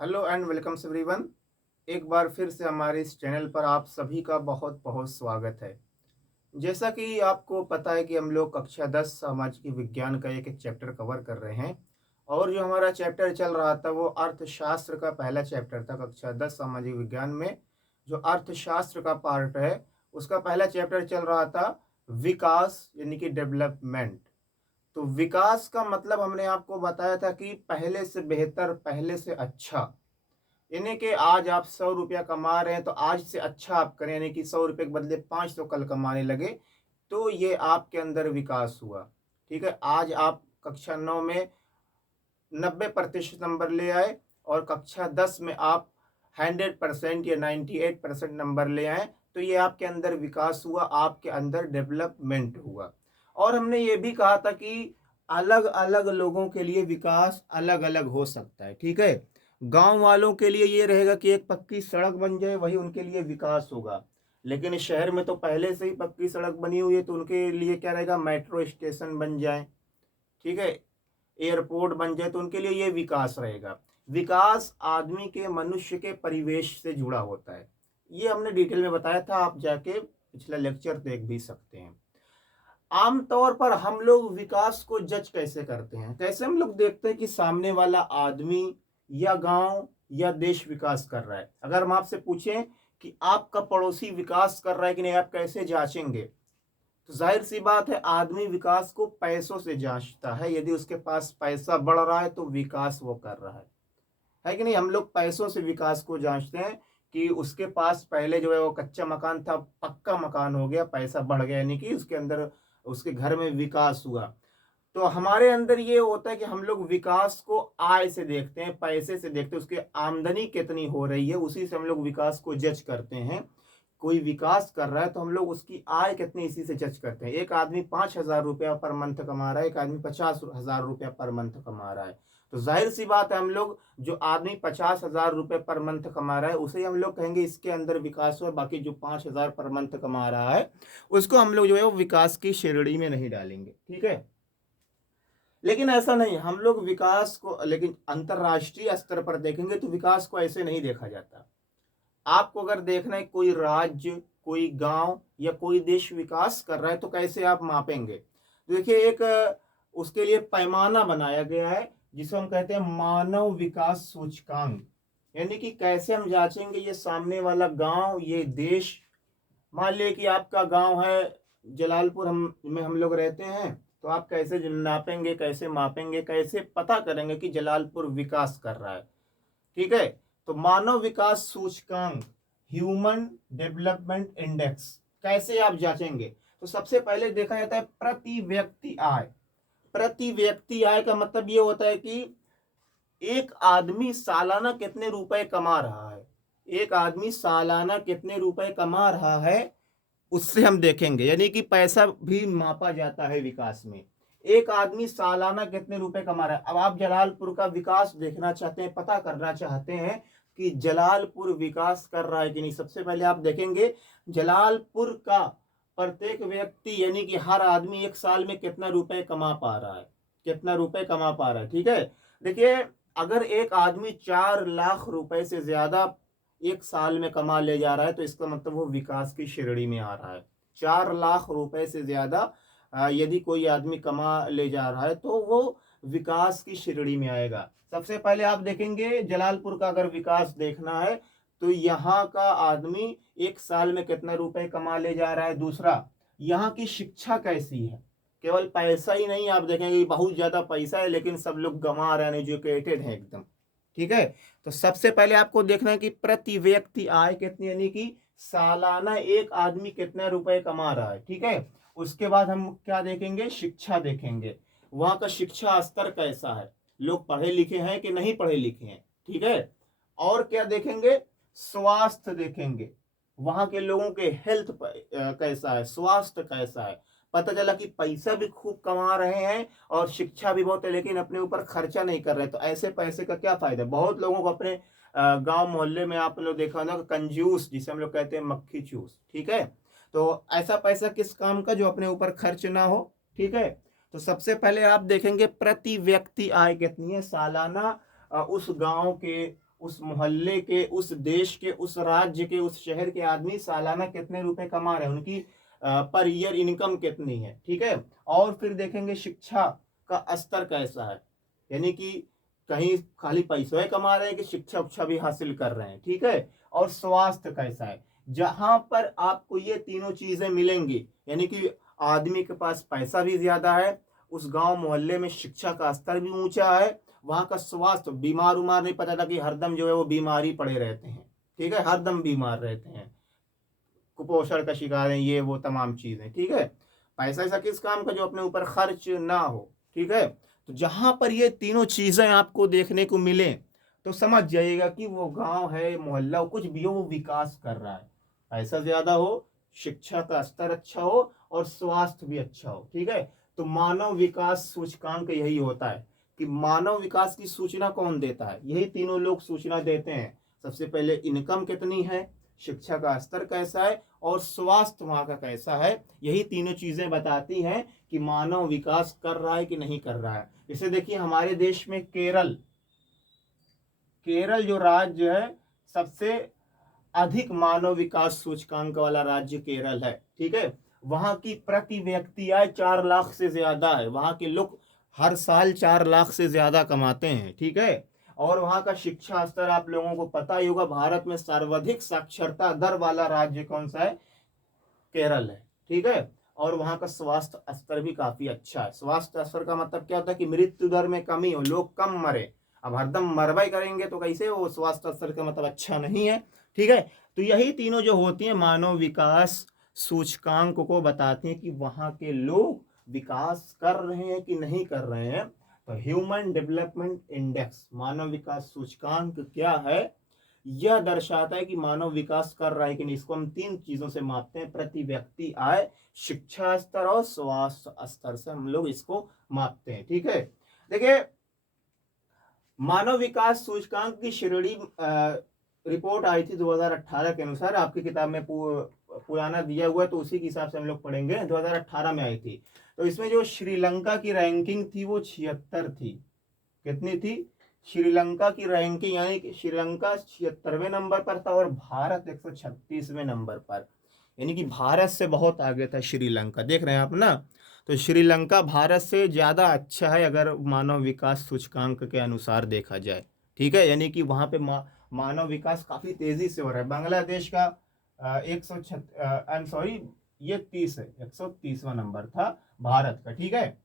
Hello and welcome everyone. एक बार फिर से हमारे इस चैनल पर आप सभी का बहुत बहुत स्वागत है। जैसा कि आपको पता है कि हम लोग कक्षा 10 सामाजिक विज्ञान का एक एक चैप्टर कवर कर रहे हैं और जो हमारा चैप्टर चल रहा था वो अर्थशास्त्र का पहला चैप्टर था। कक्षा 10 सामाजिक विज्ञान में जो अर्थशास्त्र का पार्ट है उसका पहला चैप्टर चल रहा था विकास यानी कि डेवलपमेंट। तो विकास का मतलब हमने आपको बताया था कि पहले से बेहतर, पहले से अच्छा। यानी कि आज आप 100 रुपया कमा रहे हैं तो आज से अच्छा आप करें, यानी कि 100 रुपये के बदले 500 कल कमाने लगे, तो ये आपके अंदर विकास हुआ। ठीक है, आज आप कक्षा 9 में 90% नंबर ले आए और कक्षा 10 में आप 100% या 98% नंबर ले आए, तो ये आपके अंदर विकास हुआ, आपके अंदर डेवलपमेंट हुआ। और हमने ये भी कहा था कि अलग अलग लोगों के लिए विकास अलग अलग हो सकता है। ठीक है, गांव वालों के लिए ये रहेगा कि एक पक्की सड़क बन जाए, वही उनके लिए विकास होगा। लेकिन शहर में तो पहले से ही पक्की सड़क बनी हुई है, तो उनके लिए क्या रहेगा, मेट्रो स्टेशन बन जाए, ठीक है, एयरपोर्ट बन जाए, तो उनके लिए ये विकास रहेगा। विकास आदमी के, मनुष्य के परिवेश से जुड़ा होता है। ये हमने डिटेल में बताया था, आप जाके पिछला लेक्चर देख भी सकते हैं। आमतौर पर हम लोग विकास को जज कैसे करते हैं, कैसे हम लोग देखते हैं कि सामने वाला आदमी या गांव या देश विकास कर रहा है। अगर हम आपसे पूछें कि आपका पड़ोसी विकास कर रहा है कि नहीं, आप कैसे जांचेंगे? तो जाहिर सी बात है, आदमी विकास को पैसों से जांचता है। यदि उसके पास पैसा बढ़ रहा है तो विकास वो कर रहा है कि नहीं? हम लोग पैसों से विकास को जांचते हैं कि उसके पास पहले जो है वो कच्चा मकान था, पक्का मकान हो गया, पैसा बढ़ गया, यानी कि उसके अंदर, उसके घर में विकास हुआ। तो हमारे अंदर ये होता है कि हम लोग विकास को आय से देखते हैं, पैसे से देखते हैं, उसकी आमदनी कितनी हो रही है, उसी से हम लोग विकास को जज करते हैं। कोई विकास कर रहा है तो हम लोग उसकी आय कितनी, इसी से जज करते हैं। एक आदमी 5,000 रुपया पर मंथ कमा रहा है, एक आदमी 50,000 रुपया पर मंथ कमा रहा है, तो जाहिर सी बात है, हम लोग जो आदमी 50,000 रुपये पर मंथ कमा रहा है उसे हम लोग कहेंगे इसके अंदर विकास हुआ। बाकी जो 5,000 पर मंथ कमा रहा है उसको हम लोग जो है वो विकास की श्रेणी में नहीं डालेंगे। ठीक है, लेकिन ऐसा नहीं, हम लोग विकास को, लेकिन अंतरराष्ट्रीय स्तर पर देखेंगे तो विकास को ऐसे नहीं देखा जाता। आपको अगर देखना है कोई राज्य, कोई गांव या कोई देश विकास कर रहा है तो कैसे आप मापेंगे? देखिए, एक उसके लिए पैमाना बनाया गया है जिसे हम कहते हैं मानव विकास सूचकांक। यानी कि कैसे हम जांचेंगे ये सामने वाला गांव, ये देश। मान लिया कि आपका गांव है जलालपुर, हम लोग रहते हैं, तो आप कैसे नापेंगे, कैसे मापेंगे, कैसे पता करेंगे कि जलालपुर विकास कर रहा है? ठीक है, तो मानव विकास सूचकांक, ह्यूमन डेवलपमेंट इंडेक्स, कैसे आप जांचेंगे? तो सबसे पहले देखा जाता है प्रति व्यक्ति आय। प्रति व्यक्ति आय का मतलब ये होता है कि एक आदमी सालाना कितने रुपए कमा रहा है, एक आदमी सालाना कितने रुपए कमा रहा है, उससे हम देखेंगे। यानी कि पैसा भी मापा जाता है विकास में। एक आदमी सालाना कितने रुपए कमा रहा है। अब आप जलालपुर का विकास देखना चाहते हैं, पता करना चाहते हैं कि जलालपुर विकास कर रहा है कि नहीं, सबसे पहले आप देखेंगे जलालपुर का प्रत्येक व्यक्ति, यानी कि हर आदमी एक साल में कितना रुपए कमा पा रहा है, कितना रुपए कमा पा रहा है। ठीक है, देखिए, अगर एक आदमी 4 लाख रुपए से ज्यादा एक साल में कमा ले जा रहा है तो इसका मतलब वो विकास की श्रेणी में आ रहा है। 4 लाख रुपए से ज्यादा यदि कोई आदमी कमा ले जा रहा है तो वो विकास की श्रेणी में आएगा। सबसे पहले आप देखेंगे जलालपुर का अगर विकास देखना है तो यहाँ का आदमी एक साल में कितना रुपए कमा ले जा रहा है। दूसरा, यहाँ की शिक्षा कैसी है। केवल पैसा ही नहीं, आप देखेंगे बहुत ज्यादा पैसा है लेकिन सब लोग गंवा रहे हैं, एजुकेटेड हैं एकदम। ठीक है, तो सबसे पहले आपको देखना है कि प्रति व्यक्ति आय कितनी, यानी कि सालाना एक आदमी कितना रुपए कमा रहा है। ठीक है, उसके बाद हम क्या देखेंगे, शिक्षा देखेंगे, वहां का शिक्षा स्तर कैसा है, लोग पढ़े लिखे हैं कि नहीं पढ़े लिखे हैं। ठीक है, और क्या देखेंगे, स्वास्थ्य देखेंगे, वहां के लोगों के हेल्थ कैसा है, स्वास्थ्य कैसा है। पता चला कि पैसा भी खूब कमा रहे हैं और शिक्षा भी बहुत है लेकिन अपने ऊपर खर्चा नहीं कर रहे, तो ऐसे पैसे का क्या फायदा? बहुत लोगों को अपने गांव मोहल्ले में आप लोग देखा होगा कंजूस, जिसे हम लोग कहते हैं मक्खी चूस। ठीक है, तो ऐसा पैसा किस काम का जो अपने ऊपर खर्च ना हो। ठीक है, तो सबसे पहले आप देखेंगे प्रति व्यक्ति आय कितनी है सालाना उस गांव के, उस मोहल्ले के, उस देश के, उस राज्य के, उस शहर के आदमी सालाना कितने रुपए कमा रहे हैं, उनकी पर ईयर इनकम कितनी है, ठीक है। और फिर देखेंगे शिक्षा का स्तर कैसा है, यानी कि कहीं खाली पैसा ही कमा रहे हैं कि शिक्षा उच्छा भी हासिल कर रहे हैं, ठीक है। और स्वास्थ्य कैसा है, जहां पर आपको ये तीनों चीजें मिलेंगी, यानी कि आदमी के पास पैसा भी ज्यादा है, उस गांव मोहल्ले में शिक्षा का स्तर भी ऊंचा है, वहां का स्वास्थ्य, बीमार उमार नहीं, पता था कि हरदम जो है वो बीमारी पड़े रहते हैं, ठीक है, हरदम बीमार रहते हैं, कुपोषण का शिकार है, ये वो तमाम चीजें, ठीक है। पैसा ऐसा किस काम का जो अपने ऊपर खर्च ना हो, ठीक है। तो जहां पर ये तीनों चीजें आपको देखने को मिले तो समझ जाइएगा कि वो गांव है, मोहल्ला हो, कुछ भी हो, वो विकास कर रहा है। पैसा ज्यादा हो, शिक्षा का स्तर अच्छा हो और स्वास्थ्य भी अच्छा हो, ठीक है। तो मानव विकास सूचकांक यही होता है कि मानव विकास की सूचना कौन देता है, यही तीनों लोग सूचना देते हैं। सबसे पहले इनकम कितनी है, शिक्षा का स्तर कैसा है और स्वास्थ्य वहां का कैसा है, यही तीनों चीजें बताती हैं कि मानव विकास कर रहा है कि नहीं कर रहा है। जैसे देखिए हमारे देश में केरल, केरल जो राज्य है, सबसे अधिक मानव विकास सूचकांक वाला राज्य केरल है, ठीक है। वहां की प्रति व्यक्ति आय 4 लाख से ज्यादा है, वहां के लोग हर साल 4 लाख से ज्यादा कमाते हैं, ठीक है। और वहां का शिक्षा स्तर आप लोगों को पता ही होगा, भारत में सर्वाधिक साक्षरता दर वाला राज्य कौन सा है, केरल है, ठीक है। और वहां का स्वास्थ्य स्तर भी काफी अच्छा है। स्वास्थ्य स्तर का मतलब क्या होता है कि मृत्यु दर में कमी हो, लोग कम मरे। अब हरदम मरवाई करेंगे तो कैसे, वो स्वास्थ्य स्तर का मतलब अच्छा नहीं है, ठीक है। तो यही तीनों जो होती हैं मानव विकास सूचकांक को बताती हैं कि वहां के लोग विकास कर रहे हैं कि नहीं कर रहे हैं। तो ह्यूमन डेवलपमेंट इंडेक्स, मानव विकास सूचकांक क्या है, यह दर्शाता है कि मानव विकास कर रहा है कि नहीं। इसको हम 3 चीजों से मापते हैं, प्रति व्यक्ति आय, शिक्षा स्तर और स्वास्थ्य स्तर से हम लोग इसको मापते हैं, ठीक है। देखिए मानव विकास सूचकांक की श्रेणी रिपोर्ट आई थी 2018 के अनुसार, आपकी किताब में पुराना दिया हुआ है तो उसी के हिसाब से हम लोग पढ़ेंगे, 2018 में आई थी। तो इसमें जो श्रीलंका की रैंकिंग थी वो 76 थी। कितनी थी, श्रीलंका की रैंकिंग, यानी कि श्रीलंका 76वें नंबर पर था और भारत 136वें नंबर पर, यानी कि भारत से बहुत आगे था श्रीलंका, देख रहे हैं आप ना। तो श्रीलंका भारत से ज़्यादा अच्छा है अगर मानव विकास सूचकांक के अनुसार देखा जाए, ठीक है। यानी कि वहाँ पे मानव विकास काफ़ी तेज़ी से हो रहा है। बांग्लादेश का 130, ये 30 है, 130वां नंबर था भारत का, ठीक है।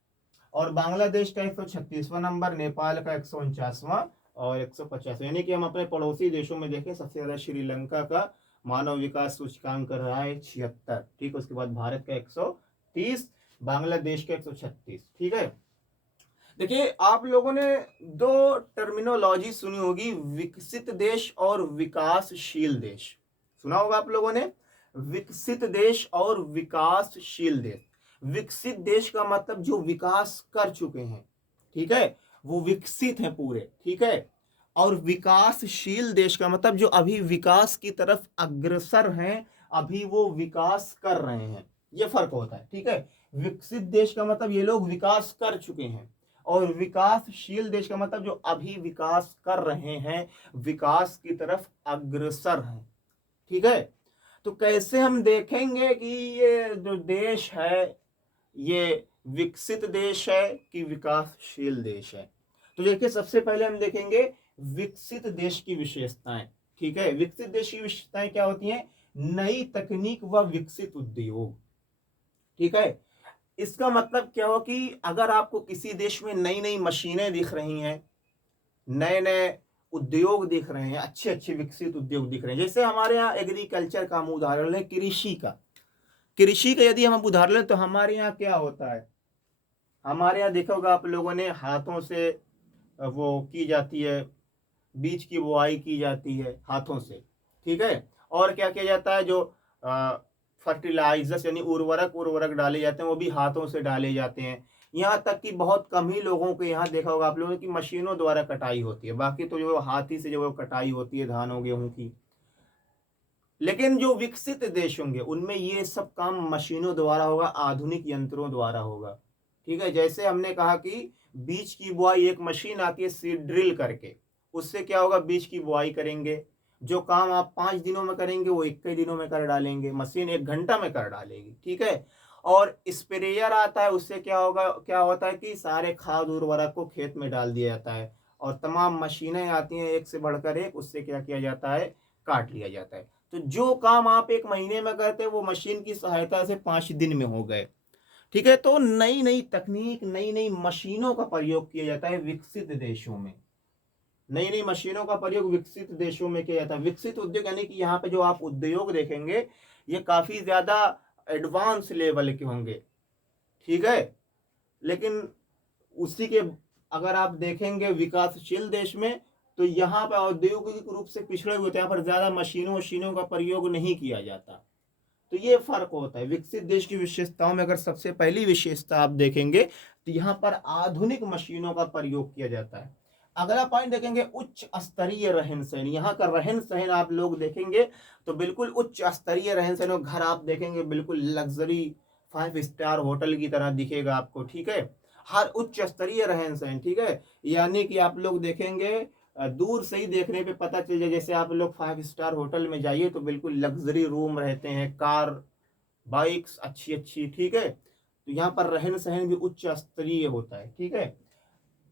और बांग्लादेश का 136वां नंबर, नेपाल का 149वां और 150, यानी कि हम अपने पड़ोसी देशों में देखें सबसे ज्यादा श्रीलंका का मानव विकास सूचकांक कर रहा है 76, ठीक। उसके बाद भारत का 130, बांग्लादेश का 136, ठीक है। देखिए आप लोगों ने 2 टर्मिनोलॉजी सुनी होगी, विकसित देश और विकासशील देश, सुना होगा आप लोगों ने, विकसित देश और विकासशील देश। विकसित देश का मतलब जो विकास कर चुके हैं, ठीक है, वो विकसित हैं पूरे, ठीक है। और विकासशील देश का मतलब जो अभी विकास की तरफ अग्रसर हैं, अभी वो विकास कर रहे हैं, ये फर्क होता है, ठीक है। विकसित देश का मतलब ये लोग विकास कर चुके हैं और विकासशील देश का मतलब जो अभी विकास कर रहे हैं, विकास की तरफ अग्रसर हैं, ठीक है। तो कैसे हम देखेंगे कि ये जो देश है ये विकसित देश है कि विकासशील देश है। तो देखिए सबसे पहले हम देखेंगे विकसित देश की विशेषताएं, ठीक है। विकसित देश की विशेषताएं क्या होती हैं, नई तकनीक व विकसित उद्योग, ठीक है। इसका मतलब क्या हो कि अगर आपको किसी देश में नई नई मशीनें दिख रही हैं, नए नए उद्योग दिख रहे हैं, अच्छे अच्छे विकसित उद्योग दिख रहे हैं, जैसे हमारे यहाँ एग्रीकल्चर का हम उदाहरण लें, कृषि का, कृषि का यदि हम उदाहरण लें तो हमारे यहाँ क्या होता है, हमारे यहाँ देखा होगा आप लोगों ने, हाथों से वो की जाती है, बीज की बुआई की जाती है हाथों से, ठीक है। और क्या किया जाता है, जो फर्टिलाइजर्स यानी उर्वरक उर्वरक डाले जाते हैं वो भी हाथों से डाले जाते हैं। यहाँ तक कि बहुत कम ही लोगों को यहाँ देखा होगा आप लोगों ने कि मशीनों द्वारा कटाई होती है, बाकी तो जो हाथ ही से जो कटाई होती है धानों गेहूं की। लेकिन जो विकसित देश होंगे उनमें ये सब काम मशीनों द्वारा होगा, आधुनिक यंत्रों द्वारा होगा, ठीक है। जैसे हमने कहा कि बीज की बुआई एक मशीन आती है सीड ड्रिल करके, उससे क्या होगा, बीज की बुआई करेंगे। जो काम आप 5 दिनों में करेंगे वो 21 दिनों में कर डालेंगे, मशीन 1 घंटा में कर डालेगी, ठीक है। और स्प्रेयर आता है, उससे क्या होगा, क्या होता है कि सारे खाद उर्वरक को खेत में डाल दिया जाता है। और तमाम मशीनें आती हैं एक से बढ़कर एक, उससे क्या किया जाता है, काट लिया जाता है। तो जो काम आप 1 महीने में करते वो मशीन की सहायता से 5 दिन में हो गए, ठीक है। तो नई नई तकनीक, नई नई मशीनों का प्रयोग किया जाता है विकसित देशों में। नई नई मशीनों का प्रयोग विकसित देशों में किया जाता है। विकसित उद्योग यानी कि यहाँ पे जो आप उद्योग देखेंगे ये काफी ज्यादा एडवांस लेवल के होंगे, ठीक है। लेकिन उसी के अगर आप देखेंगे विकासशील देश में, तो यहाँ पर औद्योगिक रूप से पिछड़े हुए थे, यहाँ पर ज्यादा मशीनों का प्रयोग नहीं किया जाता। तो ये फर्क होता है। विकसित देश की विशेषताओं में अगर सबसे पहली विशेषता आप देखेंगे तो यहाँ पर आधुनिक मशीनों का प्रयोग किया जाता है। अगला पॉइंट देखेंगे, उच्च स्तरीय रहन सहन। यहाँ का रहन सहन आप लोग देखेंगे तो बिल्कुल उच्च स्तरीय रहन सहन, घर आप देखेंगे बिल्कुल लग्जरी 5 स्टार होटल की तरह दिखेगा आपको, ठीक है। हर उच्च स्तरीय रहन सहन, ठीक है। यानी कि आप लोग देखेंगे दूर से ही देखने पे पता चल जाए, जैसे आप लोग 5 स्टार होटल में जाइए तो बिल्कुल लग्जरी रूम रहते हैं, कार बाइक्स अच्छी अच्छी, ठीक है। तो यहाँ पर रहन सहन भी उच्च स्तरीय होता है, ठीक है।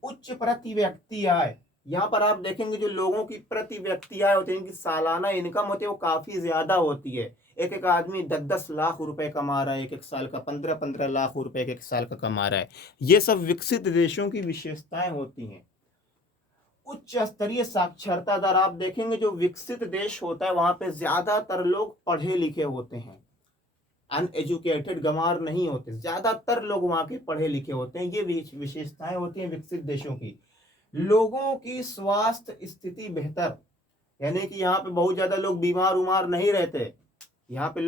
उच्च प्रति व्यक्ति आय, यहाँ पर आप देखेंगे जो लोगों की प्रति व्यक्ति आय होती है, इनकी सालाना इनकम होती है वो काफी ज्यादा होती है। एक एक आदमी 10-10 लाख रुपए कमा रहा है एक एक साल का, 15-15 लाख रुपए एक एक साल का कमा रहा है। ये सब विकसित देशों की विशेषताएं होती हैं। उच्च स्तरीय साक्षरता दर आप देखेंगे, जो विकसित देश होता है वहां पे ज्यादातर लोग पढ़े लिखे होते हैं, अनएजुकेटेड गंवार नहीं होते, ज्यादातर लोग वहां के पढ़े लिखे होते हैं। ये विशेषताएं होती हैं विकसित देशों की। लोगों की स्वास्थ्य स्थिति बेहतर, यानी कि यहाँ पे बहुत ज्यादा लोग बीमार उमार नहीं रहते। यहाँ पे